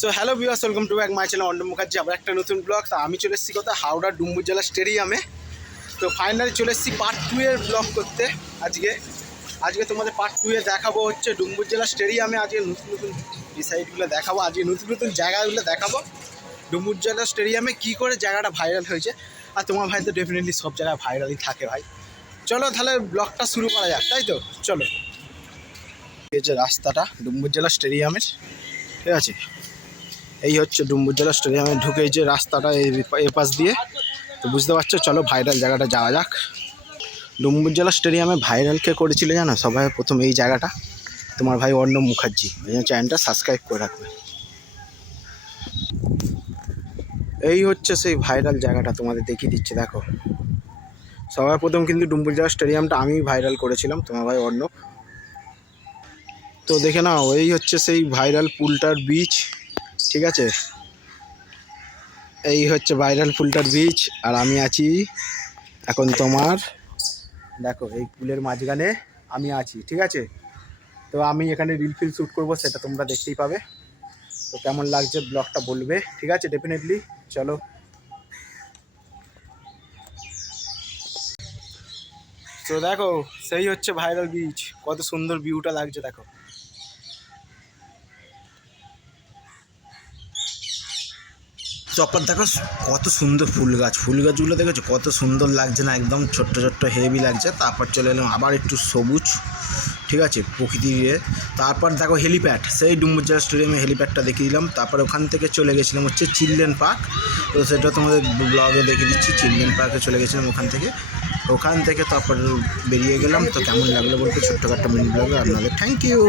So hello viewers, welcome to back my channel অন্ডম মুখার্জি। আবার একটা নতুন ব্লগ। তা আমি চলে এসেছি কোথায়, হাওড়া ডুম্বুর জেলা স্টেডিয়ামে। তো ফাইনালি চলে এসেছি পার্ট 2 এর ব্লগ করতে। আজকে তোমাদের পার্ট 2 এ দেখাবো হচ্ছে ডুম্বুর জেলা স্টেডিয়ামে। আজকে নতুন নতুন ডিসাইডগুলো দেখাবো, আজকে নতুন নতুন জায়গাগুলো দেখাবো। ডুম্বুর জেলা স্টেডিয়ামে কী করে জায়গাটা ভাইরাল হয়েছে। আর তোমার ভাই তো ডেফিনেটলি সব জায়গায় ভাইরালই থাকে ভাই। চলো তাহলে ব্লগটা শুরু করা যাক, তাই তো চলো। এই যে রাস্তাটা ডুম্বুর জেলা স্টেডিয়ামের, ঠিক আছে, এই হচ্ছে ডুম্বুর জেলা স্টেডিয়ামে ঢুকে যে রাস্তাটা এই পাশ দিয়ে। তো বুঝতে পারছো, চলো ভাইরাল জায়গাটা যাওয়া যাক। ডুম্বুর জেলা স্টেডিয়ামে ভাইরালকে করেছিল জানো সবাই প্রথম এই জায়গাটা, তোমার ভাই অর্ণব মুখার্জি। এই চ্যানেলটা সাবস্ক্রাইব করে রাখবে। এই হচ্ছে সেই ভাইরাল জায়গাটা, তোমাদের দেখিয়ে দিচ্ছে দেখো। সবাই প্রথম কিন্তু ডুম্বুর জেলা স্টেডিয়ামটা আমি ভাইরাল করেছিলাম, তোমার ভাই অর্ণব। তো দেখে নাও, এই হচ্ছে সেই ভাইরাল পুলটার বীচ, ঠিক আছে। এই হচ্ছে ভাইরাল পুলটার বীচ, আর আমি আছি এখন তোমার দেখো এই পুলের মাঝখানে আমি আছি, ঠিক আছে। তো আমি এখানে রিল ফিল শ্যুট করবো, সেটা তোমরা দেখতেই পাবে। তো কেমন লাগছে ব্লগটা বলবে, ঠিক আছে, ডেফিনেটলি। চলো, তো দেখো সেই হচ্ছে ভাইরাল বীচ, কত সুন্দর ভিউটা লাগছে দেখো। তারপর দেখো কত সুন্দর ফুল গাছগুলো দেখেছো কত সুন্দর লাগছে না, একদম ছোট্ট ছোট্ট হেভি লাগছে। তারপর চলে এলাম আবার একটু সবুজ, ঠিক আছে, প্রকৃতির। তারপর দেখো হেলিপ্যাড, সেই ডুম্বুর জেলা স্টেডিয়ামে হেলিপ্যাডটা দেখিয়ে দিলাম। তারপর ওখান থেকে চলে গেছিলাম হচ্ছে চিলড্রেন পার্ক। তো সেটা তোমাদের ব্লগে দেখিয়ে দিচ্ছি। চিলড্রেন পার্কে চলে গেছিলাম ওখান থেকে তারপর বেরিয়ে গেলাম। তো কেমন লাগলো বলতে ছোট্টখাট্ট মিনি ব্লগে আপনাদের থ্যাংক ইউ।